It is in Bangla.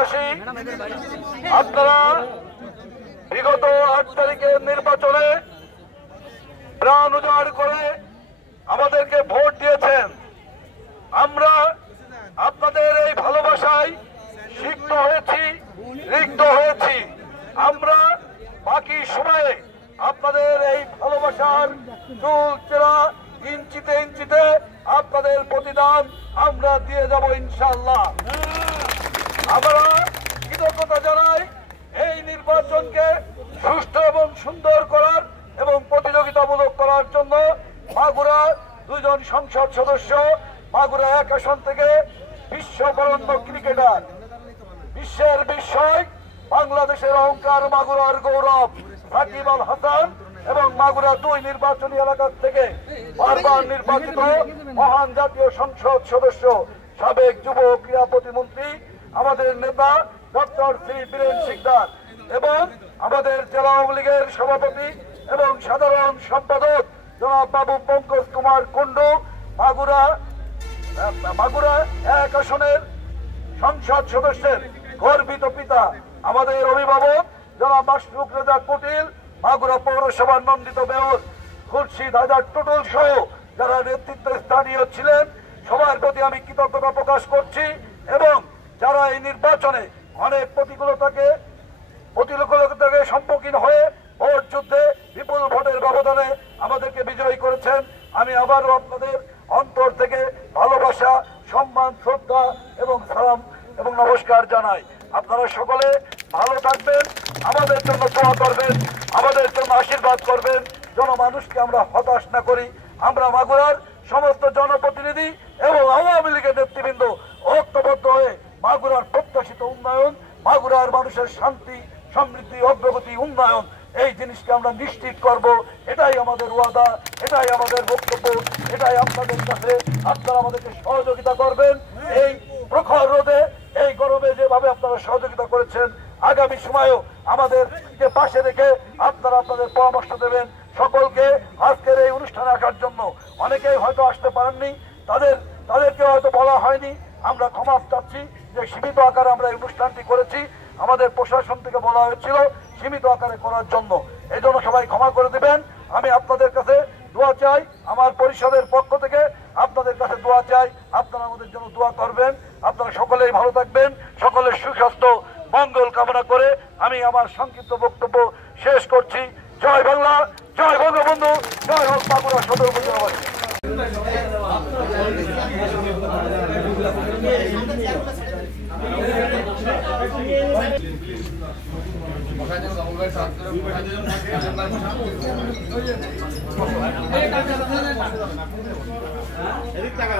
মাগুরাবাসী, আপনারা বিগত 8 তারিখের নির্বাচনে প্রাণ উজাড় করে আমাদেরকে ভোট দিয়েছেন। আমরা আপনাদের এই ভালোবাসায় সিক্ত হয়েছি, রিক্ত হয়েছি। আমরা বাকি সময়ে আপনাদের এই ভালোবাসার চুল চেরা ইঞ্চিতে ইঞ্চিতে আপনাদের প্রতিদান আমরা দিয়ে যাব ইনশাআল্লাহ। আমরা কৃতজ্ঞতা জানাই এই নির্বাচনকে সুষ্ঠু এবং সুন্দর করার এবং প্রতিযোগিতামূলক করার জন্য মাগুরা 2 জন সংসদ সদস্য, মাগুরা 1 আসন থেকে বিশ্ববরেণ্য ক্রিকেটার, বিশ্বের বিস্ময়, বাংলাদেশের অহংকার, মাগুরার গৌরব সাকিব আল হাসান এবং মাগুরা 2 নির্বাচনী এলাকা থেকে বারবার নির্বাচিত মহান জাতীয় সংসদ সদস্য, সাবেক যুব ক্রীড়া প্রতিমন্ত্রী আমাদের নেতা ডক্টর শ্রী বীরেন শিকদার এবং আমাদের জেলা আওয়ামী লীগের সভাপতি এবং সাধারণ সম্পাদক জনাব বাবু পঙ্কজ কুমার কুন্ডু, মাগুরা 1 আসনের সংসদ সদস্যের গর্বিত পিতা, আমাদের অভিভাবক জনাব মাশরুক রেজা কুটিল, মাগুরা পৌরসভার নন্দিত মেয়র খুরশিদ হাজার টুটুল সহ যারা নেতৃত্ব স্থানীয় ছিলেন, সবার প্রতি আমি কৃতজ্ঞতা প্রকাশ করছি। এবং যারা এই নির্বাচনে অনেক প্রতিকূলতাকে সম্মুখীন হয়ে ভোট যুদ্ধে বিপুল ভোটের ব্যবধানে আমাদেরকে বিজয়ী করেছেন, আমি আবারও আপনাদের অন্তর থেকে ভালোবাসা, সম্মান, শ্রদ্ধা এবং সালাম এবং নমস্কার জানাই। আপনারা সকলে ভালো থাকবেন, আমাদের জন্য দোয়া করবেন, আমাদের জন্য আশীর্বাদ করবেন, জনমানুষকে আমরা হতাশ না করি। আমরা মাগুরার সমস্ত জনপ্রতিনিধি এবং আওয়ামী লীগের নেতৃবৃন্দ ঐক্যবদ্ধ হয়ে মাগুরার প্রত্যাশিত উন্নয়ন, মাগুরার মানুষের শান্তি, সমৃদ্ধি, অগ্রগতি, উন্নয়ন, এই জিনিসকে আমরা নিশ্চিত করব। এটাই আমাদের ওয়াদা, এটাই আমাদের বক্তব্য, এটাই আপনাদের কাছে। আপনারা আমাদেরকে সহযোগিতা করবেন। এই প্রখর রোদে, এই গরমে যেভাবে আপনারা সহযোগিতা করেছেন, আগামী সময়েও আমাদেরকে পাশে রেখে আপনারা আপনাদের পরামর্শ দেবেন। সকলকে আজকের এই অনুষ্ঠানে আসার জন্য, অনেকেই হয়তো আসতে পারেননি, তাদেরকে হয়তো বলা হয়নি, আমরা ক্ষমা চাচ্ছি যে সীমিত আকারে আমরা এই অনুষ্ঠানটি করেছি। আমাদের প্রশাসন থেকে বলা হয়েছিল সীমিত আকারে করার জন্য, এই জন্য সবাই ক্ষমা করে দেবেন। আমি আপনাদের কাছে দোয়া চাই, আমার পরিষদের পক্ষ থেকে আপনাদের কাছে দোয়া চাই, আপনারা আমাদের জন্য দোয়া করবেন। আপনারা সকলেই ভালো থাকবেন, সকলের সুস্বাস্থ্য মঙ্গল কামনা করে আমি আমার সংক্ষিপ্ত বক্তব্য শেষ করছি। জয় বাংলা, জয় বঙ্গবন্ধু, জয় হোক মাগুরা সদর উপজেলাবাসী। এদিক টাকা